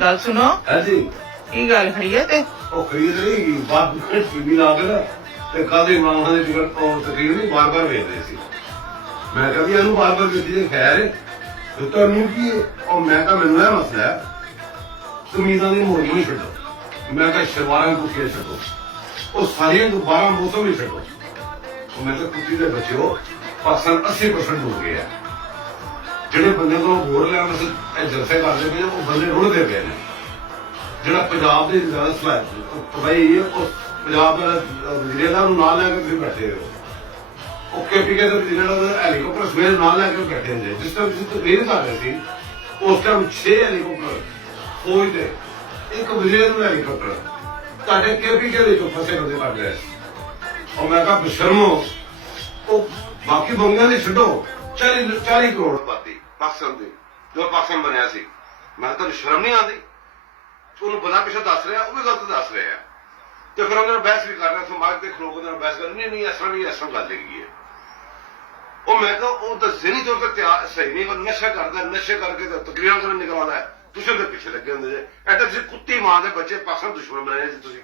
गल सुनो की गल खरीद ते खरीद रही बात टीवी ला के ना ਤੇ ਕਾਦੇ ਮਾਂ ਦੇ ਟਿਕਟ ਤਕਰੀਰ ਨਹੀਂ ਬਾਰ-ਬਾਰ ਵੇਚਦੇ ਸੀ। ਮੈਂ ਕਿਹਾ ਵੀ ਇਹਨੂੰ ਬਾਰ-ਬਾਰ ਵੇਚੀ ਜੇ ਖੈਰ ਤੇ ਤੁਹਾਨੂੰ ਕੀ ਉਹ ਮੈਂ ਕਿਹਾ ਮੈਨੂੰ ਇਹ ਮਸਲਾ ਹੈ ਕਮੀਜ਼ਾਂ ਦੀ ਮੋੜ ਨਹੀਂ ਛੱਡੋ। ਮੈਂ ਕਿਹਾ ਸ਼ਲਵਾਰਾਂ ਕੁੱਤੀਆਂ ਛੱਡੋ ਉਹ ਸਾਰੀਆਂ 12 ਮੌਸਮ ਹੀ ਛੱਡੋ। ਉਹ ਮੈਂ ਕਿਹਾ ਕੁੱਤੀ ਦੇ ਬੱਚਿਓ ਪਾਕਿਸਤਾਨ 80% ਹੋ ਗਏ ਆ। ਜਿਹੜੇ ਬੰਦੇ ਕੋਲ ਵੋਟ ਲੈਣ ਵਾਸਤੇ ਇਹ ਜਲਸੇ ਕਰਦੇ ਪਏ ਉਹ ਬੰਦੇ ਰੁੜਦੇ ਪਏ ਨੇ। ਜਿਹੜਾ ਪੰਜਾਬ ਦੇ ਜ਼ਿਆਦਾ ਸਲਾਹ ਭਾਈ ਉਹ ਪੰਜਾਬ ਦਾ ਵਜ਼ੀਰ ਦਾ ਨੂੰ ਨਾਲ ਲੈ ਕੇ ਤੁਸੀਂ ਬੈਠੇ ਹੋ। ਉਹ ਕੇਪੀਕੇ ਦੇ ਵਜ਼ੀਰ ਦਾ ਹੈਲੀਕਾਪਟਰ ਸਵੇਰ ਨਾਲ ਲੈ ਕੇ ਬੈਠੇ ਹੁੰਦੇ। ਜਿਸ ਤਰ੍ਹਾਂ ਤੁਸੀਂ ਤਕਰੀਰ ਕਰ ਰਹੇ ਸੀ ਉਸ ਟਾਈਮ 6 ਹੈਲੀਕਾਪਟਰ ਫੌਜ ਦੇ ਇੱਕ ਵਜ਼ੀਰ ਨੂੰ ਹੈਲੀਕਾਪਟਰ ਤੁਹਾਡੇ ਕੇਪੀਕੇ ਦੇ ਚੋਂ ਫਸੇ ਬੰਦੇ ਕੱਢ ਰਹੇ ਸੀ। और मैं कहा बशर्मो वो बाकी बंगियां ने छड्डो 40 करोड़ आबादी पाकिस्तान की जो पाकिस्तान बनया सी। मैं तो शर्म नहीं आती ਉਹਨੂੰ ਪਤਾ ਪਿੱਛੇ ਦੱਸ ਰਿਹਾ ਉਹ ਵੀ ਗਲਤ ਦੱਸ ਰਿਹਾ ਤੇ ਫਿਰ ਉਹਨਾਂ ਨਾਲ ਬਹਿਸ ਵੀ ਕਰ ਰਿਹਾ ਸਮਾਜ ਦੇ ਖਲੋਕ ਨਾਲ ਬਹਿਸ ਕਰ ਨਹੀਂ ਇਸ ਤਰ੍ਹਾਂ ਨਹੀਂ ਇਸ ਤਰ੍ਹਾਂ ਗੱਲ ਹੈਗੀ ਹੈ। ਉਹ ਮੈਂ ਕਿਹਾ ਉਹ ਤਾਂ ਜ਼ਹਿਨੀ ਤੌਰ ਤੇ ਤਿਆਰ ਸਹੀ ਨਹੀਂ ਉਹ ਨਸ਼ਾ ਕਰਦਾ ਨਸ਼ੇ ਕਰਕੇ ਤਾਂ ਤਕਰੀਰਾਂ ਕਰਨ ਨਿਕਲਦਾ ਤੁਸੀਂ ਉਹਦੇ ਪਿੱਛੇ ਲੱਗੇ ਹੁੰਦੇ ਜੇ ਐਡਾ ਤੁਸੀਂ ਕੁੱਤੀ ਮਾਂ ਦੇ ਬੱਚੇ ਪਾਕਿਸਤਾਨ ਦੁਸ਼ਮਣ ਬਣਾਏ ਜੀ ਤੁਸੀਂ।